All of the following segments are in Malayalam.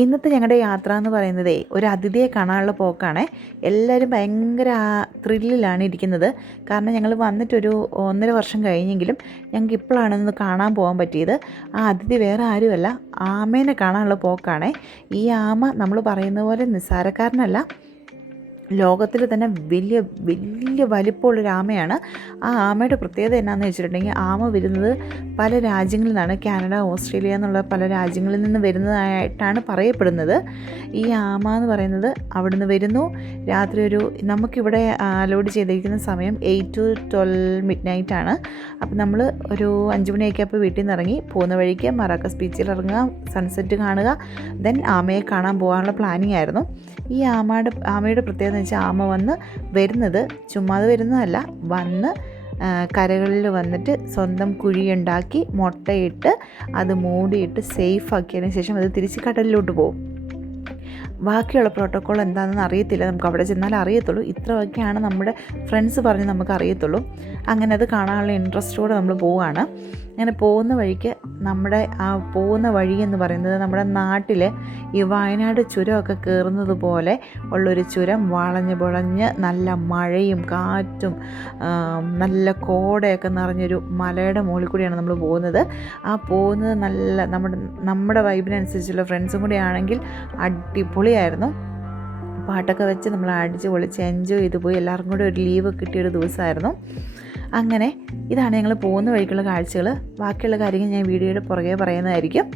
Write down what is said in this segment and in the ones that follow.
ഇന്നത്തെ ഞങ്ങളുടെ യാത്ര എന്ന് പറയുന്നത് ഒരു അതിഥിയെ കാണാനുള്ള പോക്കാണ്. എല്ലാവരും ഭയങ്കര ത്രില്ലിലാണ് ഇരിക്കുന്നത്. കാരണം ഞങ്ങൾ വന്നിട്ടൊരു 1.5 വർഷം കഴിഞ്ഞെങ്കിലും ഞങ്ങൾക്ക് ഇപ്പോഴാണ് കാണാൻ പോകാൻ പറ്റിയത്. ആ അതിഥി വേറെ ആരുമല്ല, ആമേനെ കാണാനുള്ള പോക്കാണ്. ഈ ആമ നമ്മൾ പറയുന്ന പോലെ നിസ്സാരക്കാരനല്ല, ലോകത്തിൽ തന്നെ വലിയ വലിയ വലിപ്പമുള്ളൊരു ആമയാണ്. ആ ആമയുടെ പ്രത്യേകത എന്നാന്ന് വെച്ചിട്ടുണ്ടെങ്കിൽ, ആമ വരുന്നത് പല രാജ്യങ്ങളിൽ നിന്നാണ്. കാനഡ, ഓസ്ട്രേലിയ എന്നുള്ള പല രാജ്യങ്ങളിൽ നിന്ന് വരുന്നതായിട്ടാണ് പറയപ്പെടുന്നത്. ഈ ആമ എന്ന് പറയുന്നത് അവിടുന്ന് വരുന്നു. രാത്രി നമുക്കിവിടെ അലോഡ് ചെയ്തിരിക്കുന്ന സമയം 8 to 12 midnight ആണ്. അപ്പം നമ്മൾ ഒരു 5 മണിയൊക്കെ അപ്പോൾ വീട്ടിൽ നിന്ന് ഇറങ്ങി പോകുന്ന വഴിക്ക് മറാക്കസ് ബീച്ചിൽ ഇറങ്ങുക, സൺസെറ്റ് കാണുക, ദെൻ ആമയെ കാണാൻ പോകാനുള്ള പ്ലാനിങ് ആയിരുന്നു. ഈ ആമയുടെ പ്രത്യേകത എന്ന് വെച്ചാൽ, ആമ വരുന്നത് ചുമ്മാതെ വരുന്നതല്ല, വന്ന് കരകളിൽ വന്നിട്ട് സ്വന്തം കുഴിയുണ്ടാക്കി മുട്ടയിട്ട് അത് മൂടിയിട്ട് സേഫ് ആക്കിയതിന് ശേഷം അത് തിരിച്ച് കടലിലോട്ട് പോകും. ബാക്കിയുള്ള പ്രോട്ടോക്കോൾ എന്താണെന്ന് അറിയത്തില്ല, നമുക്ക് അവിടെ ചെന്നാൽ അറിയത്തുള്ളൂ. ഇത്രയൊക്കെയാണ് നമ്മുടെ ഫ്രണ്ട്സ് പറഞ്ഞ് നമുക്ക് അറിയത്തുള്ളൂ. അങ്ങനെ അത് കാണാനുള്ള ഇൻട്രസ്റ്റോടെ നമ്മൾ പോവുകയാണ്. അങ്ങനെ പോകുന്ന വഴിക്ക് പോകുന്ന വഴി എന്ന് പറയുന്നത് നമ്മുടെ നാട്ടിൽ ഈ വയനാട് ചുരമൊക്കെ കയറുന്നത് പോലെ ഉള്ളൊരു ചുരം, വളഞ്ഞ് നല്ല മഴയും കാറ്റും നല്ല കോടയൊക്കെ നിറഞ്ഞൊരു മലയുടെ മുകളിൽ കൂടിയാണ് നമ്മൾ പോകുന്നത്. ആ പോകുന്നത് നല്ല നമ്മുടെ വൈബിനനുസരിച്ചുള്ള ഫ്രണ്ട്സും കൂടി ആണെങ്കിൽ അടിപൊളിയായിരുന്നു. പാട്ടൊക്കെ വെച്ച് നമ്മൾ അടിച്ച് പൊളിച്ച് എൻജോയ് ചെയ്ത് പോയി. എല്ലാവർക്കും കൂടെ ഒരു ലീവ് കിട്ടിയൊരു ദിവസമായിരുന്നു. അങ്ങനെ ഇതാണ് ഞങ്ങൾ പോകുന്ന വഴിക്കുള്ള കാഴ്ചകൾ. ബാക്കിയുള്ള കാര്യങ്ങൾ ഞാൻ വീഡിയോയുടെ പുറകെ പറയുന്നതായിരിക്കും.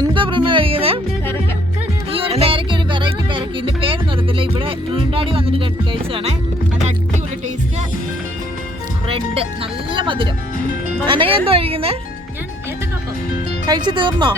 എന്താ പ്രേമ കഴിക്കുന്നത്? ഈ ഒരു പേരയ്ക്ക് ഒരു വെറൈറ്റി പേരയ്ക്ക്, ഇതിന്റെ പേര് നിർത്തില്ല. ഇവിടെ ട്രിനിഡാഡിൽ വന്നിട്ട് കഴിച്ചതാണേ. നല്ല അടിപൊളി ടേസ്റ്റ്, റെഡ്, നല്ല മധുരം. അനക എന്താ കഴിക്കുന്നേ? കഴിച്ചു തീർന്നോ?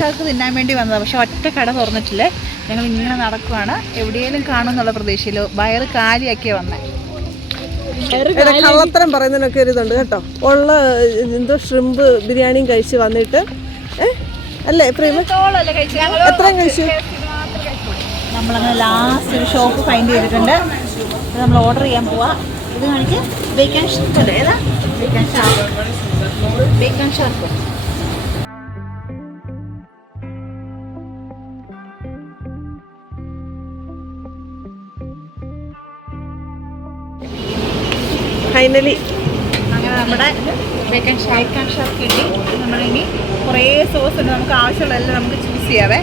ഷാർക്ക് തിന്നാൻ വേണ്ടി വന്നതാണ്. പക്ഷെ ഒറ്റ കട തുറന്നിട്ടില്ല. ഞങ്ങൾ ഇങ്ങനെ നടക്കുവാണ്, എവിടെയെങ്കിലും കാണുമെന്നുള്ള പ്രതീക്ഷയിൽ. വയറ് കാലിയാക്കിയാണ് വന്നത്. കള്ളത്തരം പറയുന്നതിനൊക്കെ ഒരു ഇതുണ്ട് കേട്ടോ. ഉള്ള എന്തോ ഷ്രിമ്പ് ബിരിയാണിയും കഴിച്ച് വന്നിട്ട് അല്ലേ പ്രേമ? എത്രയും കഴിച്ചു. നമ്മളങ്ങനെ ലാസ്റ്റ് ഒരു ഷോപ്പ് ഫൈൻഡ് ചെയ്തിട്ടുണ്ട്. ഇത് നമ്മൾ ഓർഡർ ചെയ്യാൻ പോവാ. ഇത് കാണിച്ച് ബേക്കൻ ഷാർക്ക്. ഏതാ ബേക്കൻ ഷാർക്ക്? ഫൈനലി അങ്ങനെ നമ്മുടെ ബേക്കൻ ഷാർക്ക് കിട്ടി. നമ്മളിനി കുറേ സോസ് ഉണ്ട്, നമുക്ക് ആവശ്യമുള്ളതെല്ലാം നമുക്ക് ചൂസ് ചെയ്യാവേ.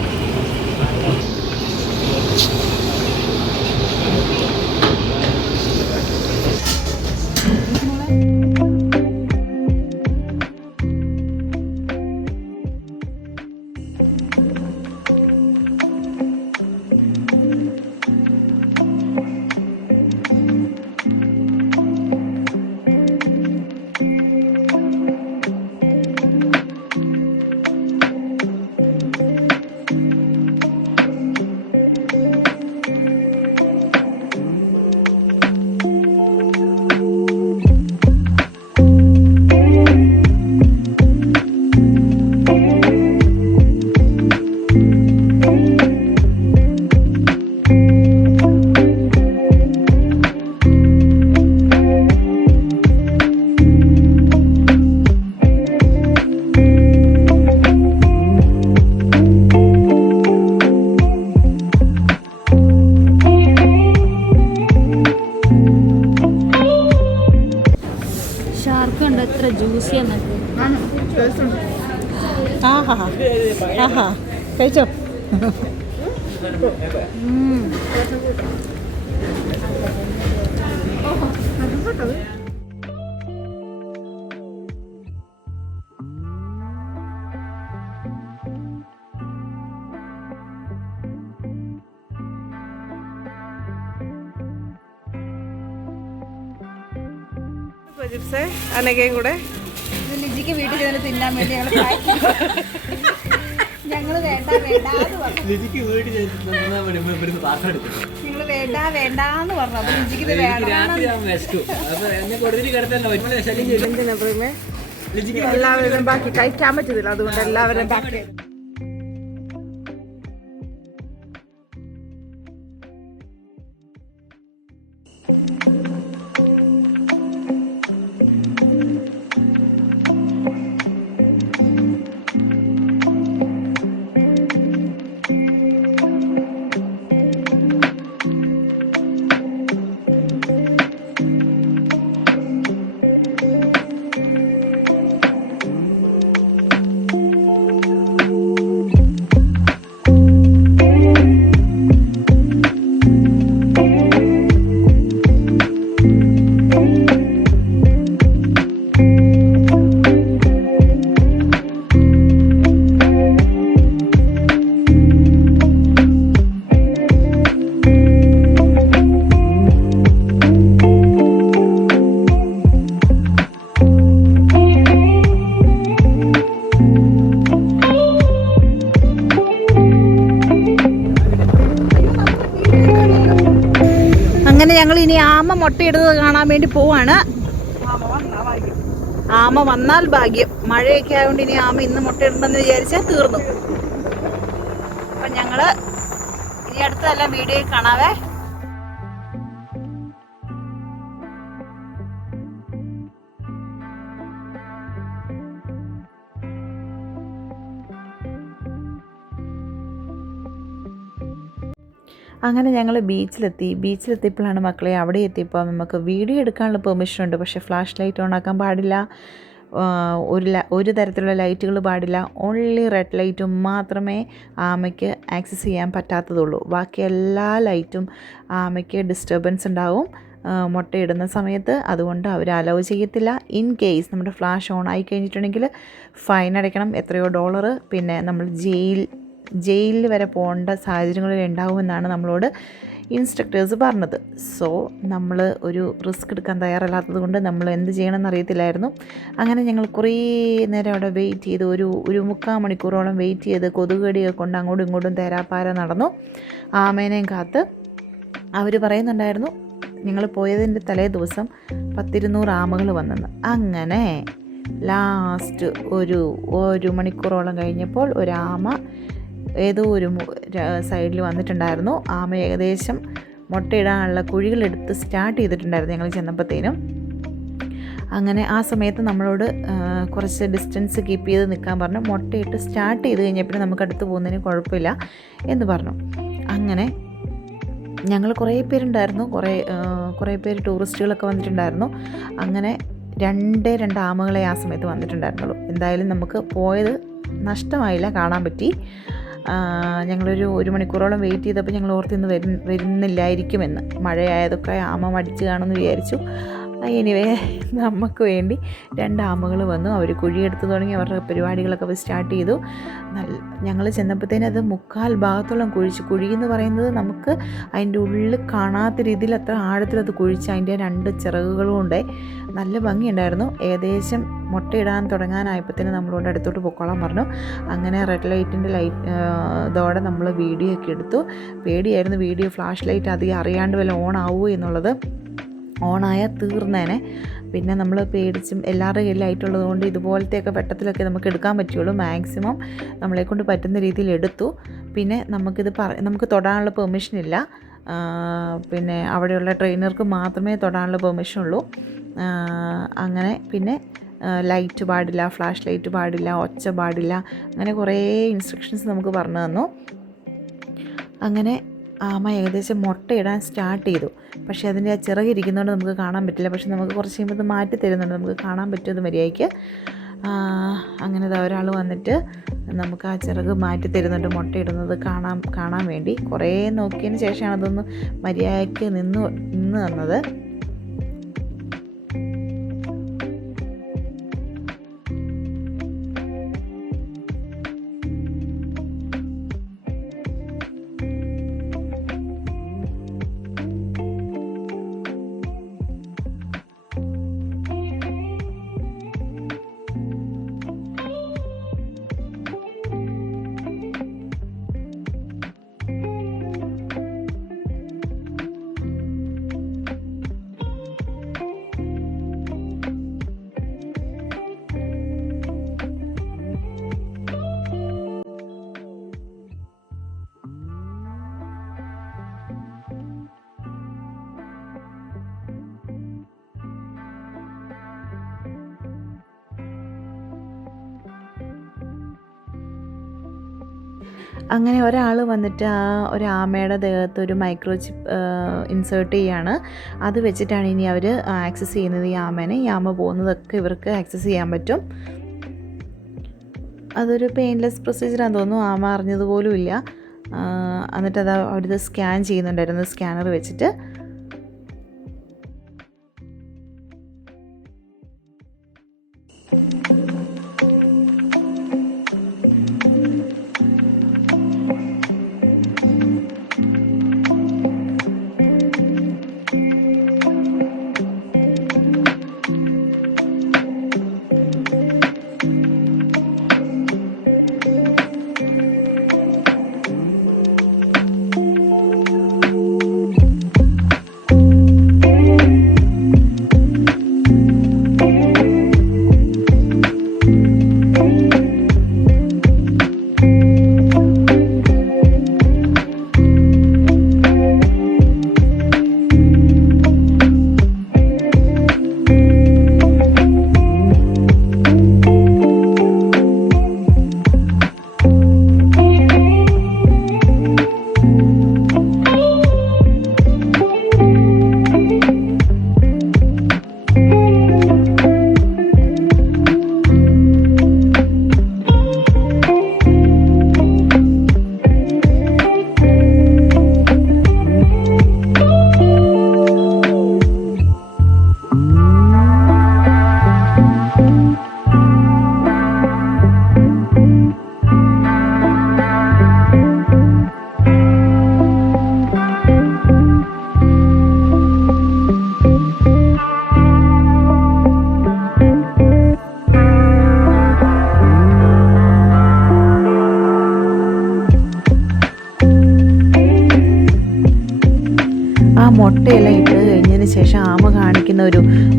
കഴിച്ചോ? ചിപ്സേ അനക്കയും കൂടെ ലിജിക്ക് വീട്ടിൽ ചെന്ന് തിന്നാൻ വേണ്ടി ഞങ്ങൾ വേണ്ട വേണ്ടാന്ന് പറഞ്ഞു. നിങ്ങൾ വേണ്ട വേണ്ടാന്ന് പറഞ്ഞു. അപ്പൊ ലിജിക്ക് ഇത് വേണം. എല്ലാവരും ബാക്കി കഴിക്കാൻ പറ്റുന്നില്ല, അതുകൊണ്ട് എല്ലാവരും ബാക്കി. അങ്ങനെ ഞങ്ങൾ ഇനി ആമ മുട്ടയിടുന്നത് കാണാൻ വേണ്ടി പോവാണ്. ആമ വന്നാൽ ഭാഗ്യം. മഴയൊക്കെ ആയതുകൊണ്ട് ഇനി ആമ ഇന്ന് മുട്ടയിടണമെന്ന് വിചാരിച്ചാൽ തീർന്നു. അപ്പം ഞങ്ങള് ഇനി അടുത്തതെല്ലാം വീഡിയോയിൽ കാണാവേ. അങ്ങനെ ഞങ്ങൾ ബീച്ചിലെത്തിയപ്പോഴാണ് മക്കളെ, അവിടെ എത്തിയപ്പോൾ നമുക്ക് വീഡിയോ എടുക്കാനുള്ള പെർമിഷൻ ഉണ്ട്, പക്ഷേ ഫ്ലാഷ് ലൈറ്റ് ഓൺ ആക്കാൻ പാടില്ല, ഒരു തരത്തിലുള്ള ലൈറ്റുകൾ പാടില്ല, ഓൺലി റെഡ് ലൈറ്റും മാത്രമേ ആമയ്ക്ക് ആക്സസ് ചെയ്യാൻ പറ്റാത്തതുള്ളൂ. ബാക്കി എല്ലാ ലൈറ്റും ആമയ്ക്ക് ഡിസ്റ്റർബൻസ് ഉണ്ടാവും മുട്ടയിടുന്ന സമയത്ത്. അതുകൊണ്ട് അവർ അലൗ ചെയ്യത്തില്ല. ഇൻ കേസ് നമ്മുടെ ഫ്ലാഷ് ഓൺ ആയി കഴിഞ്ഞിട്ടുണ്ടെങ്കിൽ ഫൈൻ അടയ്ക്കണം, എത്രയോ $. പിന്നെ നമ്മൾ ജയിലിൽ വരെ പോകേണ്ട സാഹചര്യങ്ങളിൽ ഉണ്ടാകുമെന്നാണ് നമ്മളോട് ഇൻസ്ട്രക്ടേഴ്സ് പറഞ്ഞത്. സോ നമ്മൾ ഒരു റിസ്ക് എടുക്കാൻ തയ്യാറല്ലാത്തത് കൊണ്ട് നമ്മൾ എന്ത് ചെയ്യണമെന്ന് അറിയത്തില്ലായിരുന്നു. അങ്ങനെ ഞങ്ങൾ കുറേ നേരം അവിടെ വെയിറ്റ് ചെയ്ത് ഒരു 3/4 മണിക്കൂറോളം വെയിറ്റ് ചെയ്ത് കൊതുകടിയൊക്കെ കൊണ്ട് അങ്ങോട്ടും ഇങ്ങോട്ടും തേരാപ്പാര നടന്നു ആമേനെയും കാത്ത്. അവർ പറയുന്നുണ്ടായിരുന്നു ഞങ്ങൾ പോയതിൻ്റെ തലേ ദിവസം 100-200 ആമകൾ വന്നെന്ന്. അങ്ങനെ ലാസ്റ്റ് ഒരു മണിക്കൂറോളം കഴിഞ്ഞപ്പോൾ ഒരാമ ഏതോ ഒരു സൈഡിൽ വന്നിട്ടുണ്ടായിരുന്നു. ആമ ഏകദേശം മുട്ടയിടാനുള്ള കുഴികളെടുത്ത് സ്റ്റാർട്ട് ചെയ്തിട്ടുണ്ടായിരുന്നു ഞങ്ങൾ ചെന്നപ്പോഴത്തേനും. അങ്ങനെ ആ സമയത്ത് നമ്മളോട് കുറച്ച് ഡിസ്റ്റൻസ് കീപ്പ് ചെയ്ത് നിൽക്കാൻ പറഞ്ഞു. മുട്ടയിട്ട് സ്റ്റാർട്ട് ചെയ്ത് കഴിഞ്ഞപ്പോൾ നമുക്ക് അടുത്ത് പോകുന്നതിന് കുഴപ്പമില്ല എന്ന് പറഞ്ഞു. അങ്ങനെ ഞങ്ങൾ കുറേ പേരുണ്ടായിരുന്നു, കുറേ പേര് ടൂറിസ്റ്റുകളൊക്കെ വന്നിട്ടുണ്ടായിരുന്നു. അങ്ങനെ 2 ആമകളെ ആ സമയത്ത് വന്നിട്ടുണ്ടായിരുന്നുള്ളൂ. എന്തായാലും നമുക്ക് പോയത് നഷ്ടമായില്ല, കാണാൻ പറ്റി. ഞങ്ങളൊരു 1 മണിക്കൂറോളം വെയിറ്റ് ചെയ്തപ്പോൾ ഞങ്ങൾ ഓർത്തിന്ന് വരുന്നില്ലായിരിക്കുമെന്ന്. മഴയായതൊക്കെ ആമ മടിച്ച് കാണുമെന്ന് വിചാരിച്ചു. എനിവേ നമുക്ക് വേണ്ടി 2 ആമകൾ വന്നു. അവർ കുഴിയെടുത്ത് തുടങ്ങി അവരുടെ പരിപാടികളൊക്കെ സ്റ്റാർട്ട് ചെയ്തു. ഞങ്ങൾ ചെന്നപ്പോഴത്തേനും അത് 3/4 ഭാഗത്തോളം കുഴിയെന്ന് പറയുന്നത് നമുക്ക് അതിൻ്റെ ഉള്ളിൽ കാണാത്ത രീതിയിൽ അത്ര ആഴത്തിലത് കുഴിച്ച് അതിൻ്റെ 2 ചിറകുകളും ഉണ്ട്. നല്ല ഭംഗിയുണ്ടായിരുന്നു. ഏകദേശം മുട്ടയിടാൻ തുടങ്ങാനായപ്പോഴത്തേനും നമ്മളോട് അടുത്തോട്ട് പൊക്കോളാൻ പറഞ്ഞു. അങ്ങനെ റെഡ് ലൈറ്റിൻ്റെ ഇതോടെ നമ്മൾ വീഡിയോ ഒക്കെ എടുത്തു. പേടിയായിരുന്നു, വീഡിയോ ഫ്ലാഷ് ലൈറ്റ് അധികം അറിയാണ്ട് വല്ല ഓൺ ആവുമോ എന്നുള്ളത്. ഓണായാൽ തീർന്നേനെ. പിന്നെ നമ്മൾ പേടിച്ചും എല്ലാവരുടെ കയ്യിലായിട്ടുള്ളത് കൊണ്ട് ഇതുപോലത്തെയൊക്കെ വെട്ടത്തിലൊക്കെ നമുക്ക് എടുക്കാൻ പറ്റുള്ളൂ. മാക്സിമം നമ്മളെക്കൊണ്ട് പറ്റുന്ന രീതിയിൽ എടുത്തു. പിന്നെ നമുക്ക് തൊടാനുള്ള പെർമിഷനില്ല. പിന്നെ അവിടെയുള്ള ട്രെയിനർക്ക് മാത്രമേ തൊടാനുള്ള പെർമിഷൻ ഉള്ളൂ. അങ്ങനെ പിന്നെ ലൈറ്റ് പാടില്ല, ഫ്ലാഷ് ലൈറ്റ് പാടില്ല, ഒച്ച പാടില്ല, അങ്ങനെ കുറേ ഇൻസ്ട്രക്ഷൻസ് നമുക്ക് പറഞ്ഞു തന്നു. അങ്ങനെ ആമ ഏകദേശം മുട്ടയിടാൻ സ്റ്റാർട്ട് ചെയ്തു. പക്ഷേ അതിൻ്റെ ആ ചിറകിരിക്കുന്നതുകൊണ്ട് നമുക്ക് കാണാൻ പറ്റില്ല. പക്ഷെ നമുക്ക് കുറച്ച് കഴിയുമ്പോൾ ഇത് മാറ്റി തരുന്നുണ്ട്, നമുക്ക് കാണാൻ പറ്റുന്നത് മര്യാദയ്ക്ക്. അങ്ങനെ ഒരാൾ വന്നിട്ട് നമുക്ക് ആ ചിറക് മാറ്റി തരുന്നുണ്ട് മുട്ടയിടുന്നത് കാണാൻ വേണ്ടി. കുറേ നോക്കിയതിന് ശേഷമാണ് അതൊന്ന് മര്യാദയ്ക്ക് നിന്ന് തന്നത്. അങ്ങനെ ഒരാൾ വന്നിട്ട് ആ ഒരു ആമയുടെ ദേഹത്ത് ഒരു മൈക്രോ ചിപ്പ് ഇൻസേർട്ട് ചെയ്യാണ്. അത് വെച്ചിട്ടാണ് ഇനി അവർ ആക്സസ് ചെയ്യുന്നത് ഈ ആമേനെ. ഈ ആമ പോകുന്നതൊക്കെ ഇവർക്ക് ആക്സസ് ചെയ്യാൻ പറ്റും. അതൊരു പെയിൻലെസ് പ്രൊസീജിയറാണെന്ന് തോന്നുന്നു. ആമ അറിഞ്ഞതുപോലും ഇല്ല. എന്നിട്ട് അത് അവിടുത്തെ സ്കാൻ ചെയ്യുന്നുണ്ടായിരുന്നു സ്കാനർ വെച്ചിട്ട്. മുട്ടയെല്ലാം ഇട്ട് കഴിഞ്ഞതിന് ശേഷം ആമ കാണിക്കുന്ന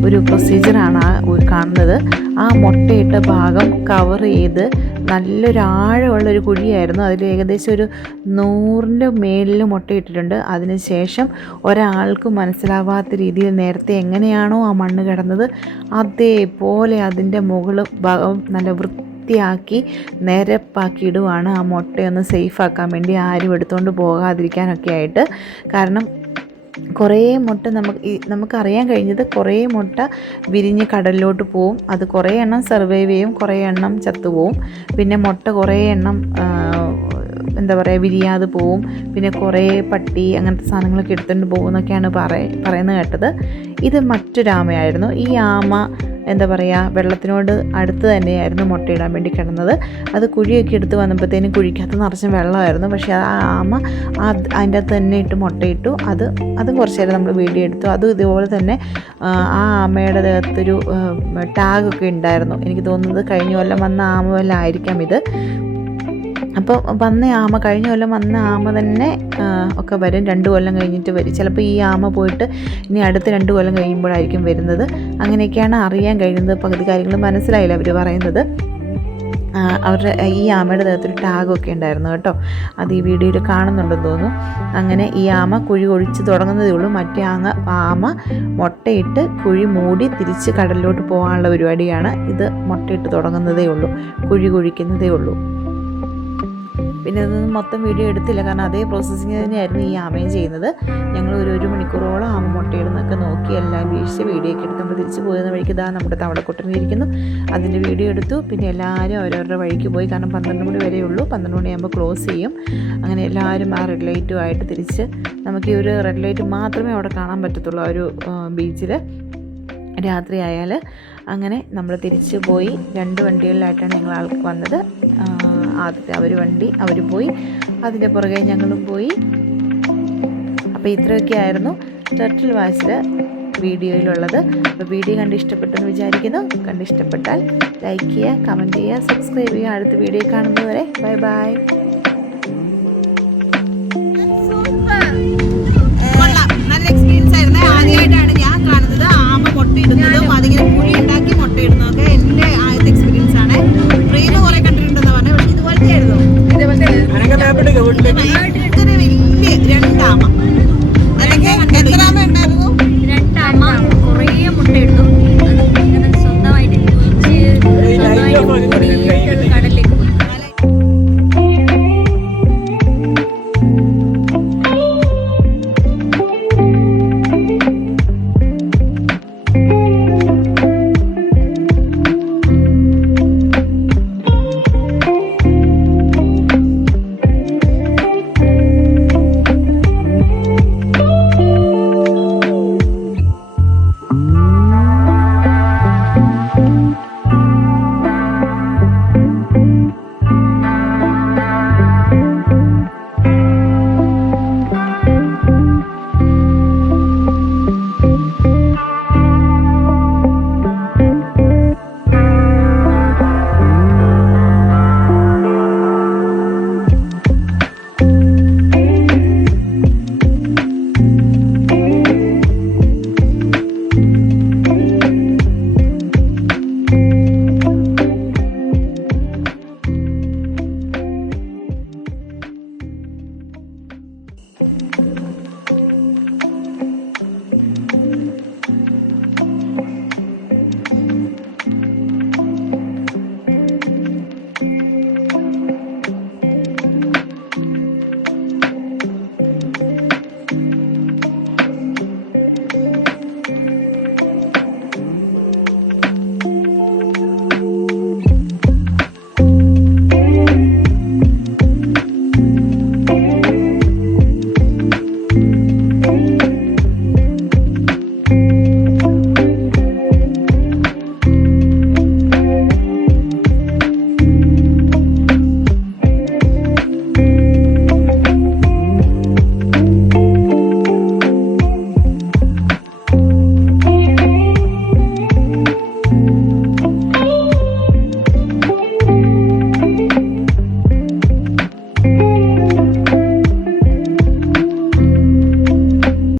ഒരു പ്രൊസീജിയറാണ് കാണുന്നത്. ആ മുട്ടയിട്ട ഭാഗം കവർ ചെയ്ത് നല്ലൊരു ആഴമുള്ളൊരു കുഴിയായിരുന്നു. അതിൽ ഏകദേശം ഒരു 100ൻ്റെ മേളിൽ മുട്ടയിട്ടിട്ടുണ്ട്. അതിന് ശേഷം ഒരാൾക്ക് മനസ്സിലാവാത്ത രീതിയിൽ നേരത്തെ എങ്ങനെയാണോ ആ മണ്ണ് കിടന്നത് അതേപോലെ അതിൻ്റെ മുകൾ ഭാഗം നല്ല വൃത്തിയാക്കി നിരപ്പാക്കി ഇടുവാണ്. ആ മുട്ടയൊന്ന് സേഫാക്കാൻ വേണ്ടി ആരും എടുത്തുകൊണ്ട് പോകാതിരിക്കാനൊക്കെ ആയിട്ട്. കാരണം കുറേ മുട്ട നമുക്കറിയാൻ കഴിഞ്ഞത് കുറേ മുട്ട വിരിഞ്ഞ് കടലിലോട്ട് പോവും. അത് കുറേ എണ്ണം സർവൈവ് ചെയ്യും, കുറേ എണ്ണം ചത്തുപോവും. പിന്നെ മുട്ട കുറേ എണ്ണം എന്താ പറയുക വിരിയാതെ പോവും. പിന്നെ കുറേ പട്ടി അങ്ങനത്തെ സാധനങ്ങളൊക്കെ എടുത്തുകൊണ്ട് പോകുമെന്നൊക്കെയാണ് പറയുന്നത് കേട്ടത്. ഇത് മറ്റൊരു ആമയായിരുന്നു. ഈ ആമ എന്താ പറയുക വെള്ളത്തിനോട് അടുത്ത് തന്നെയായിരുന്നു മുട്ടയിടാൻ വേണ്ടി കിടന്നത്. അത് കുഴിയൊക്കെ എടുത്ത് വന്നപ്പോഴത്തേനും കുഴിക്കകത്ത് നിറച്ചും വെള്ളമായിരുന്നു. പക്ഷേ ആ ആമ അതിൻ്റെ അകത്ത് തന്നെ ഇട്ട് മുട്ടയിട്ടു. അതും കുറച്ച് നേരം നമ്മൾ വീഡിയോ എടുത്തു. അതും ഇതുപോലെ തന്നെ ആ ആമയുടെ ദേഹത്തൊരു ടാഗൊക്കെ ഉണ്ടായിരുന്നു. എനിക്ക് തോന്നുന്നത് കഴിഞ്ഞ കൊല്ലം വന്ന ആമ വല്ല ആയിരിക്കാം ഇത്. അപ്പോൾ കഴിഞ്ഞ കൊല്ലം വന്ന ആമ തന്നെ ഒക്കെ വരും. 2 കൊല്ലം കഴിഞ്ഞിട്ട് വരും. ചിലപ്പോൾ ഈ ആമ പോയിട്ട് ഇനി അടുത്ത 2 കൊല്ലം കഴിയുമ്പോഴായിരിക്കും വരുന്നത്. അങ്ങനെയൊക്കെയാണ് അറിയാൻ കഴിയുന്നത്. പകുതി കാര്യങ്ങൾ മനസ്സിലായില്ല അവർ പറയുന്നത്. അവരുടെ ഈ ആമയുടെ ദേഹത്തൊരു ടാഗൊക്കെ ഉണ്ടായിരുന്നു കേട്ടോ. അത് ഈ വീഡിയോയിൽ കാണുന്നുണ്ടെന്ന് തോന്നുന്നു. അങ്ങനെ ഈ ആമ കുഴി ഒഴിച്ച് തുടങ്ങുന്നതേ ഉള്ളൂ. മറ്റേ ആമ മുട്ടയിട്ട് കുഴി മൂടി തിരിച്ച് കടലിലോട്ട് പോകാനുള്ള പരിപാടിയാണ്. ഇത് മുട്ടയിട്ട് തുടങ്ങുന്നതേ ഉള്ളൂ, കുഴി കുഴിക്കുന്നതേ ഉള്ളൂ. പിന്നെ ഇതൊന്നും മൊത്തം വീഡിയോ എടുത്തില്ല, കാരണം അതേ പ്രോസസ്സിങ് തന്നെയായിരുന്നു ഈ ആമയും ചെയ്യുന്നത്. ഞങ്ങൾ ഒരു മണിക്കൂറോളം ആമ മുട്ടയിടുന്നൊക്കെ നോക്കി എല്ലാം വീഴ്ച വീഡിയോ ഒക്കെ എടുത്ത് നമ്മൾ തിരിച്ച് പോയിരുന്ന വഴിക്ക് ഇതാ നമ്മുടെ തവളക്കുട്ടനിരിക്കുന്നു. അതിൻ്റെ വീഡിയോ എടുത്തു. പിന്നെ എല്ലാവരും അവരവരുടെ വഴിക്ക് പോയി. കാരണം 12 മണി വരെ ഉള്ളൂ. 12 മണിയാകുമ്പോൾ ക്ലോസ് ചെയ്യും. അങ്ങനെ എല്ലാവരും ആ റെഡ് ലൈറ്റുമായിട്ട് തിരിച്ച്, നമുക്ക് ഈ ഒരു റെഡ് ലൈറ്റ് മാത്രമേ അവിടെ കാണാൻ പറ്റത്തുള്ളൂ ആ ഒരു ബീച്ചിൽ രാത്രിയായാൽ. അങ്ങനെ നമ്മൾ തിരിച്ച് പോയി. 2 വണ്ടികളിലായിട്ടാണ് ഞങ്ങൾ ആൾക്ക് വന്നത്. ആദ്യത്തെ അവർ പോയി, അതിൻ്റെ പുറകെ ഞങ്ങളും പോയി. അപ്പോൾ ഇത്രയൊക്കെ ആയിരുന്നു ടർട്ടിൽ വാച്ചിൽ വീഡിയോയിലുള്ളത്. അപ്പോൾ വീഡിയോ കണ്ട് ഇഷ്ടപ്പെട്ടെന്ന് വിചാരിക്കുന്നു. കണ്ടിഷ്ടപ്പെട്ടാൽ ലൈക്ക് ചെയ്യുക, കമൻറ്റ് ചെയ്യുക, സബ്സ്ക്രൈബ് ചെയ്യുക. അടുത്ത വീഡിയോ കാണുന്നതുവരെ ബൈ ബൈ. നല്ല എക്സ്പീരിയൻസ് ആയിരുന്നു. ആദ്യമായിട്ടാണ് ഞാൻ കാണുന്നത് ആമ മുട്ടയിടുന്നതും അതിങ്ങനെ കുഴി ഉണ്ടാക്കി മുട്ടയിടുന്നതൊക്കെ. എൻ്റെ ആദ്യത്തെ എക്സ്പീരിയൻസ് ആണ്. ട്രെയിൻ കുറെ കണ്ടിട്ടുണ്ടെന്ന് പറഞ്ഞു. പക്ഷെ ഇതുപോലത്തെ ആയിരുന്നു. വലിയ 2 ആമ. അതൊക്കെ